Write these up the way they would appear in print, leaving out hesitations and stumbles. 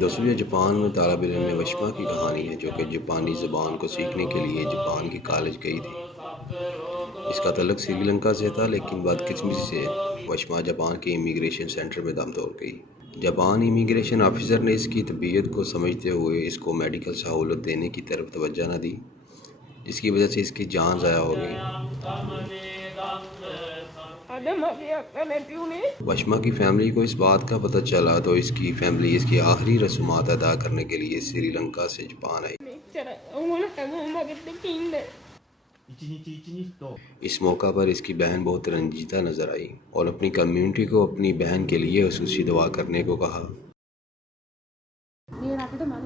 دوستوں یہ جاپان میں طالب علم وشما کی کہانی ہے جو کہ جاپانی زبان کو سیکھنے کے لیے جاپان کے کالج گئی تھی۔ اس کا تعلق سری لنکا سے تھا، لیکن بدقسمتی سے وشما جاپان کے امیگریشن سینٹر میں دم توڑ گئی۔ جاپان امیگریشن آفیسر نے اس کی طبیعت کو سمجھتے ہوئے اس کو میڈیکل سہولت دینے کی طرف توجہ نہ دی، جس کی وجہ سے اس کی جان ضائع ہو گئی۔ وشما کی فیملی کو اس بات کا پتہ چلا تو اس کی فیملی اس کی آخری رسومات ادا کرنے کے لیے سری لنکا سے جاپان آئی۔ اس موقع پر اس کی بہن بہت رنجیدہ نظر آئی اور اپنی کمیونٹی کو اپنی بہن کے لیے خصوصی دعا کرنے کو کہا۔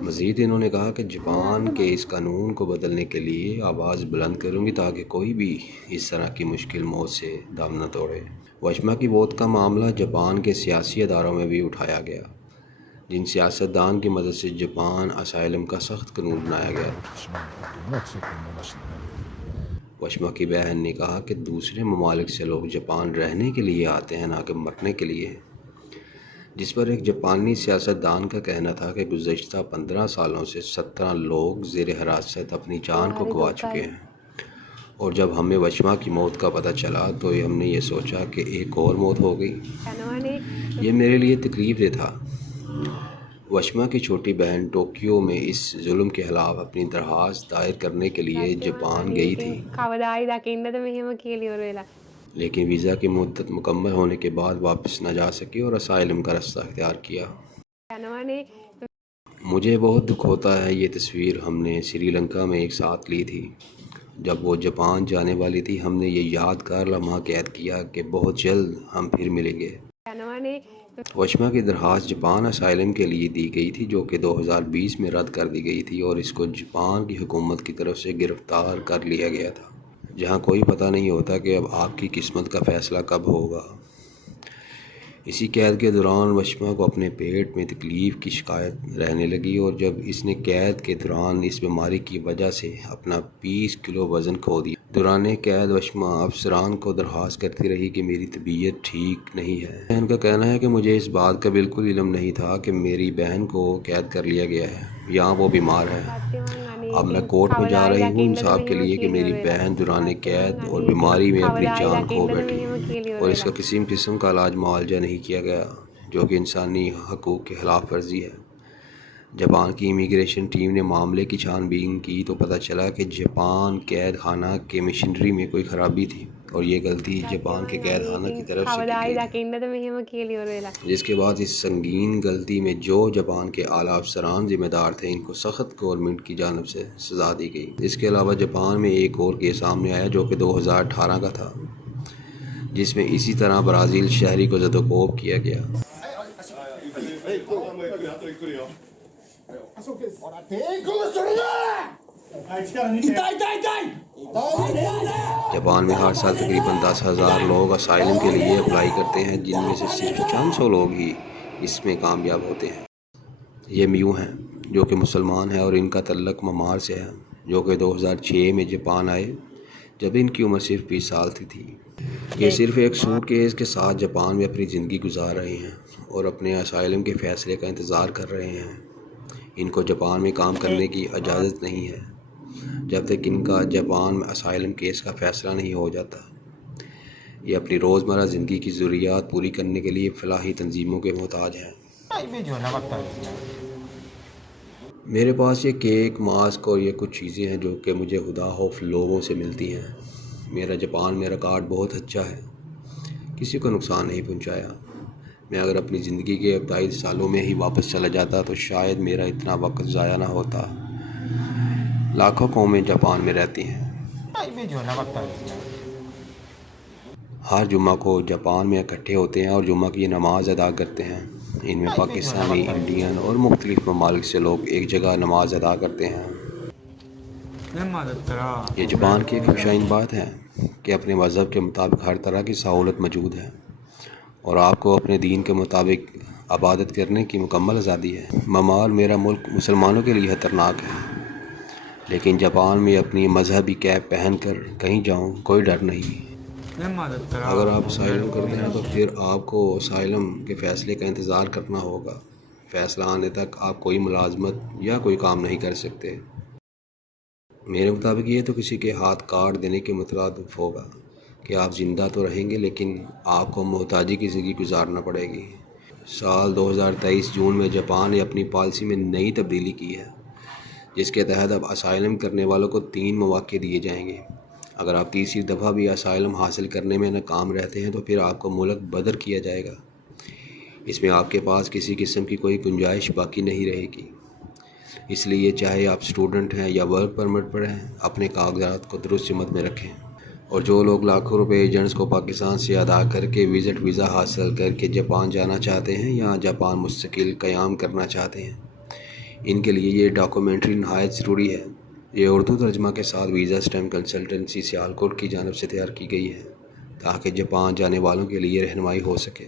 مزید انہوں نے کہا کہ جاپان کے اس قانون کو بدلنے کے لیے آواز بلند کروں گی تاکہ کوئی بھی اس طرح کی مشکل موت سے دم نہ توڑے۔ وشما کی موت کا معاملہ جاپان کے سیاسی اداروں میں بھی اٹھایا گیا، جن سیاستدان کی مدد سے جاپان اسائلم کا سخت قانون بنایا گیا۔ وشما کی بہن نے کہا کہ دوسرے ممالک سے لوگ جاپان رہنے کے لیے آتے ہیں، نہ کہ مرنے کے لیے، جس پر ایک جاپانی سیاستدان کا کہنا تھا کہ گزشتہ 15 سالوں سے 17 لوگ زیر حراست اپنی جان کو گنوا چکے ہیں، اور جب ہمیں وشما کی موت کا پتہ چلا تو ہم نے یہ سوچا کہ ایک اور موت ہو گئی۔ یہ میرے لیے تکلیف دہ تھا۔ وشما کی چھوٹی بہن ٹوکیو میں اس ظلم کے خلاف اپنی درخواست دائر کرنے کے لیے جاپان گئی تھی، لیکن ویزا کی مدت مکمل ہونے کے بعد واپس نہ جا سکی اور اسائلم کا راستہ اختیار کیا۔ مجھے بہت دکھ ہوتا ہے۔ یہ تصویر ہم نے سری لنکا میں ایک ساتھ لی تھی۔ جب وہ جاپان جانے والی تھی ہم نے یہ یادگار لمحہ قید کیا کہ بہت جلد ہم پھر ملیں گے۔ وشما کی درخواست جاپان اسائلم کے لیے دی گئی تھی، جو کہ 2020 میں رد کر دی گئی تھی اور اس کو جاپان کی حکومت کی طرف سے گرفتار کر لیا گیا تھا، جہاں کوئی پتہ نہیں ہوتا کہ اب آپ کی قسمت کا فیصلہ کب ہوگا۔ اسی قید کے دوران وشما کو اپنے پیٹ میں تکلیف کی شکایت رہنے لگی، اور جب اس نے قید کے دوران اس بیماری کی وجہ سے اپنا 20 کلو وزن کھو دیا۔ دوران قید وشما افسران کو درخواست کرتی رہی کہ میری طبیعت ٹھیک نہیں ہے۔ بہن کا کہنا ہے کہ مجھے اس بات کا بالکل علم نہیں تھا کہ میری بہن کو قید کر لیا گیا ہے، یہاں وہ بیمار ہے۔ اب میں کورٹ میں جا رہی ہوں انصاف کے لیے کہ میری بہن دوران قید اور بیماری میں اپنی جان کھو بیٹھی اور اس کا قسم کا علاج معالجہ نہیں کیا گیا، جو کہ انسانی حقوق کی خلاف ورزی ہے۔ جاپان کی امیگریشن ٹیم نے معاملے کی چھان بین کی تو پتہ چلا کہ جاپان قید خانہ کے مشینری میں کوئی خرابی تھی، اور یہ غلطی جاپان کے قید خانہ کی طرف سے کی گئی، جس کے بعد اس سنگین غلطی میں جو جاپان کے اعلیٰ افسران ذمہ دار تھے ان کو سخت گورنمنٹ کی جانب سے سزا دی گئی۔ اس کے علاوہ جاپان میں ایک اور کیس سامنے آیا جو کہ 2018 کا تھا، جس میں اسی طرح برازیل شہری کو زد و کوب کیا گیا۔ جاپان میں ہر سال تقریباً 10,000 لوگ اسائلم کے لیے اپلائی کرتے ہیں، جن میں سے صرف چند سو لوگ ہی اس میں کامیاب ہوتے ہیں۔ یہ میو ہیں جو کہ مسلمان ہیں اور ان کا تعلق ممار سے ہے، جو کہ 2006 میں جاپان آئے جب ان کی عمر صرف 20 سال تھی۔ یہ صرف ایک سوٹ کیس کے ساتھ جاپان میں اپنی زندگی گزار رہے ہیں اور اپنے اسائلم کے فیصلے کا انتظار کر رہے ہیں۔ ان کو جاپان میں کام کرنے کی اجازت نہیں ہے جب تک ان کا جاپان میں اسائلم کیس کا فیصلہ نہیں ہو جاتا۔ یہ اپنی روزمرہ زندگی کی ضروریات پوری کرنے کے لیے فلاحی تنظیموں کے محتاج ہیں۔ میرے پاس یہ کیک، ماسک اور یہ کچھ چیزیں ہیں جو کہ مجھے خدا خوف لوگوں سے ملتی ہیں۔ میرا جاپان میں ریکارڈ بہت اچھا ہے، کسی کو نقصان نہیں پہنچایا۔ میں اگر اپنی زندگی کے ابتدائی سالوں میں ہی واپس چلا جاتا تو شاید میرا اتنا وقت ضائع نہ ہوتا۔ لاکھوں قومیں جاپان میں رہتی ہیں۔ ہر جمعہ کو جاپان میں اکٹھے ہوتے ہیں اور جمعہ کی نماز ادا کرتے ہیں۔ ان میں پاکستانی، انڈین اور مختلف ممالک سے لوگ ایک جگہ نماز ادا کرتے ہیں۔ یہ جاپان کی ایک خوشائن بات ہے کہ اپنے مذہب کے مطابق ہر طرح کی سہولت موجود ہے اور آپ کو اپنے دین کے مطابق عبادت کرنے کی مکمل آزادی ہے۔ ممال میرا ملک مسلمانوں کے لیے خطرناک ہے، لیکن جاپان میں اپنی مذہبی کیپ پہن کر کہیں جاؤں کوئی ڈر نہیں۔ اگر آپ اسائلم کرتے ہیں تو پھر آپ کو اسائلم کے فیصلے کا انتظار کرنا ہوگا۔ فیصلہ آنے تک آپ کوئی ملازمت یا کوئی کام نہیں کر سکتے۔ میرے مطابق یہ تو کسی کے ہاتھ کاٹ دینے کے مترادف ہوگا کہ آپ زندہ تو رہیں گے لیکن آپ کو محتاجی کی زندگی گزارنا پڑے گی۔ سال 2023 جون میں جاپان نے اپنی پالیسی میں نئی تبدیلی کی ہے، جس کے تحت اب اسائلم کرنے والوں کو 3 مواقع دیے جائیں گے۔ اگر آپ تیسری دفعہ بھی اسائلم حاصل کرنے میں ناکام رہتے ہیں تو پھر آپ کو ملک بدر کیا جائے گا۔ اس میں آپ کے پاس کسی قسم کی کوئی گنجائش باقی نہیں رہے گی۔ اس لیے چاہے آپ اسٹوڈنٹ ہیں یا ورک پرمٹ پر ہیں، اپنے کاغذات کو درست جمت میں رکھیں۔ اور جو لوگ لاکھوں روپے ایجنٹس کو پاکستان سے ادا کر کے وزٹ ویزا حاصل کر کے جاپان جانا چاہتے ہیں یا جاپان مستقل قیام کرنا چاہتے ہیں، ان کے لیے یہ ڈاکومنٹری نہایت ضروری ہے۔ یہ اردو ترجمہ کے ساتھ ویزا سٹیمپ کنسلٹنسی سیالکوٹ کی جانب سے تیار کی گئی ہے تاکہ جاپان جانے والوں کے لیے رہنمائی ہو سکے۔